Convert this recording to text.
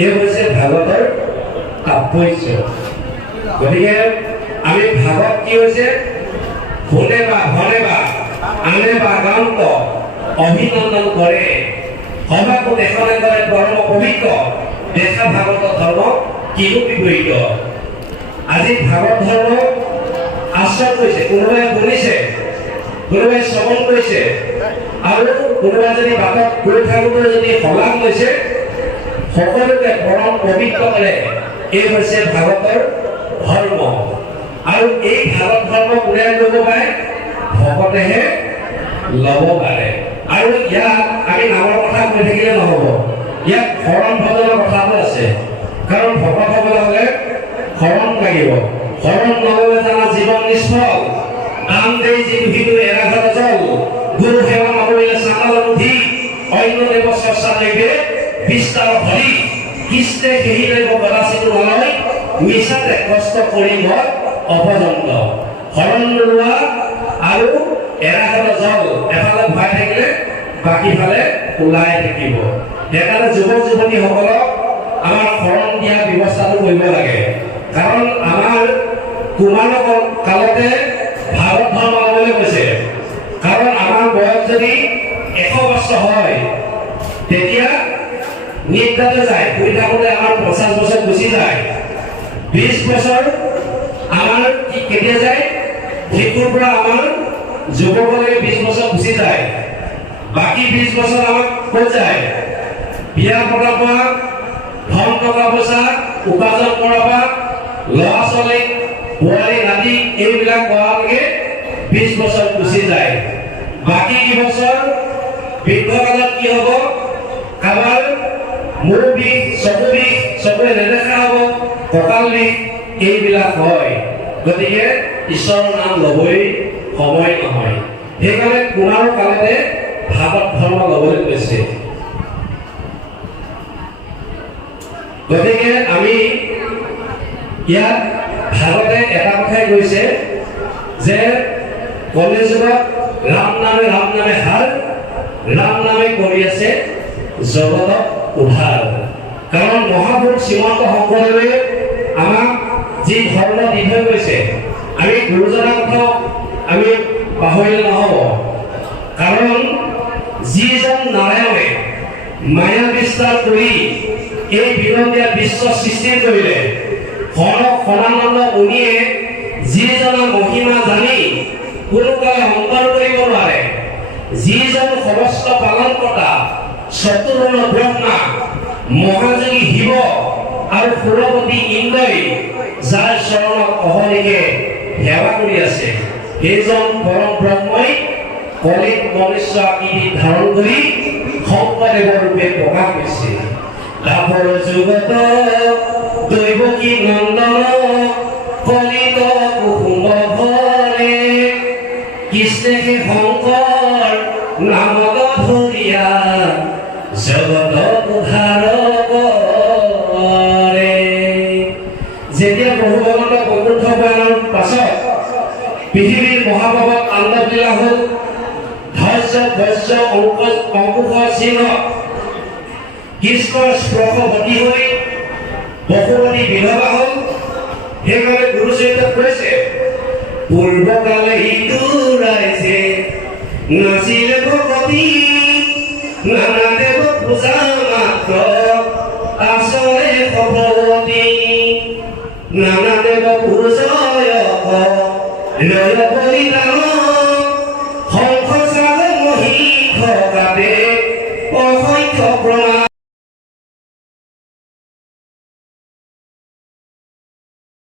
এই হৈছে ভাগৱতৰ তাৎপৰ্য। গতিকে আমি ভাগৱত কি হৈছে শুনে বা আনে বা গান্ত অভিনন্দন কৰে সভাকো দেশনে কৰে ধৰ্ম পবিত্ৰ দেখা ভাগৱত ধৰ্ম কিনো বিপৰীত। আজি ভাগৱত ধৰ্ম আশ্ৰয় কৰিছে, কোনোবাই শুনিছে, কোনোবাই শ্ৰৱণ কৰিছে, আৰু কোনোবাই যদি বাটত গৈ থাকোঁতে যদি শলাগ লৈছে, সকলোকে পৰম পবিত্ৰ কৰে। এই হৈছে ভাগৱতৰ ধৰ্ম। আৰু এই ভাগৱত ধৰ্ম কোনে ল'ব পাৰে? ভকতেহে ল'ব পাৰে। আৰু ইয়াত আমি নামৰ কথা কৈ থাকিলে নহ'ব, ইয়াত শৰণ ভজনৰ কথাটো আছে। কাৰণ ভকত হ'বলৈ হ'লে শৰণ লাগিব। শৰণ নল'লে জানা জীৱন নিষ্ফল। দান দেই যিটো সিটো এৰাঘাট জল, গুৰু সেৱা নকৰিলে চাঙাল বুদ্ধি, অন্য দেৱ চৰ্চা লৈকে বিস্তাৰ হৰি, কৃষ্ণে কেহি লাগিব গলাচিটো নলয়, মিছাতে কষ্ট কৰি মই অপযন্ত। শৰণ লোৱা আৰু এৰাঘাট জল এফালে ভৰাই থাকিলে বাকীফালে ওলাই থাকিব। সেইকাৰণে যুৱক যুৱতীসকলক আমাৰ শৰণ দিয়া ব্যৱস্থাটো কৰিব লাগে। কাৰণ আমাৰ কুমাৰক কালতে ভাগৱত ধৰ্ম ল'বলৈ কৈছে। কাৰণ আমাৰ বয়স যদি 100 বছৰ হয় তেতিয়া নিদ্ৰাতে যায়, শুই থাকোঁতে আমাৰ 50 বছৰ গুচি যায়। 20 বছৰ আমাৰ কেতিয়া যায়? শিশুৰ পৰা আমাৰ যুৱকলৈকে 20 বছৰ গুচি যায়। বাকী 20 বছৰ আমাক ক'ত যায়? বিয়া পতাৰ পৰা, ধন টকা পইচা উপাৰ্জন কৰাৰ পৰা, ল'ৰা ছোৱালী বোৱাৰী নাতি এইবিলাক কৰালৈকে 20 বছৰ গুচি যায়। বাকী কেইবছৰ বৃদ্ধকালত কি হ'ব? কাৰোবাৰ মূৰ বিষ, চকু বিষ, চকুৰে নেদেখা হ'ব, কঁকাল বিষ, এইবিলাক হয়। গতিকে ঈশ্বৰৰ নাম ল'বই সময় নহয়। সেইকাৰণে কুমাৰৰ কালতে ভাগৱত ধৰ্ম ল'বলৈ কৈছে। গতিকে আমি ইয়াত ভাগৱতে এটা কথাই কৈছে যে কলিযুগত ৰাম নামে হাৰ, ৰাম নামে কৰি আছে জগতক উদ্ধাৰ। কাৰণ মহাপুৰুষ শ্ৰীমন্ত শংকৰদেৱে আমাক যি ধৰ্ম দি থৈ গৈছে, আমি গুৰুজনাৰ কথা আমি পাহৰিলে নহ'ব। কাৰণ যিজন নাৰায়ণে মায়া বিস্তাৰ কৰি এই বিনন্দীয়া বিশ্ব সৃষ্টি কৰিলে, সদানন্দ মুনিয়ে যিজনৰ মহিমা জানি কোনো কালে অন্তৰ কৰিব নোৱাৰে, যিজন সমস্ত পালন কৰ্তা চতুৰ্ণ ব্ৰহ্মা, মহাযোগী শিৱ আৰু সুৰপতি ইন্দ্ৰই যাৰ চৰণত অহনিকে সেৱা কৰি আছে, সেইজন পৰম ব্ৰহ্মই কলিত মনুষ্য আকৃতি ধাৰণ কৰি শংকৰদেৱৰ ৰূপে প্ৰকাশ কৰিছে। লাভৰ যুগত দৈৱকী নন্দন কলিত কুসুম ভৰে, কৃষ্ণে শংকৰ নামত ধৰিয়া জগতক উদ্ধাৰ কৰে। যেতিয়া প্ৰভু ভগৱন্ত বৈকুণ্ঠ পুৰাণৰ পাছত পৃথিৱীৰ মহাভাৱত তাণ্ডৱ লীলা হ'ল, ধৈৰ্য বৈশ্য অংকুশৰ চিহ্ন কৃষ্ণৰ স্পৰ্শৱতী হৈ বসুমতী বিধৱা হ'ল। সেইকাৰণে গুৰু চৰিত্ৰত কৈছে, পূৰ্বকালে ইটো ৰাইজে নাছিলে ভকতি, নানা দেৱ পূজা মাত্ৰ আচলে সভৱতী, নানা দেৱ পূজয় লয় বলিদান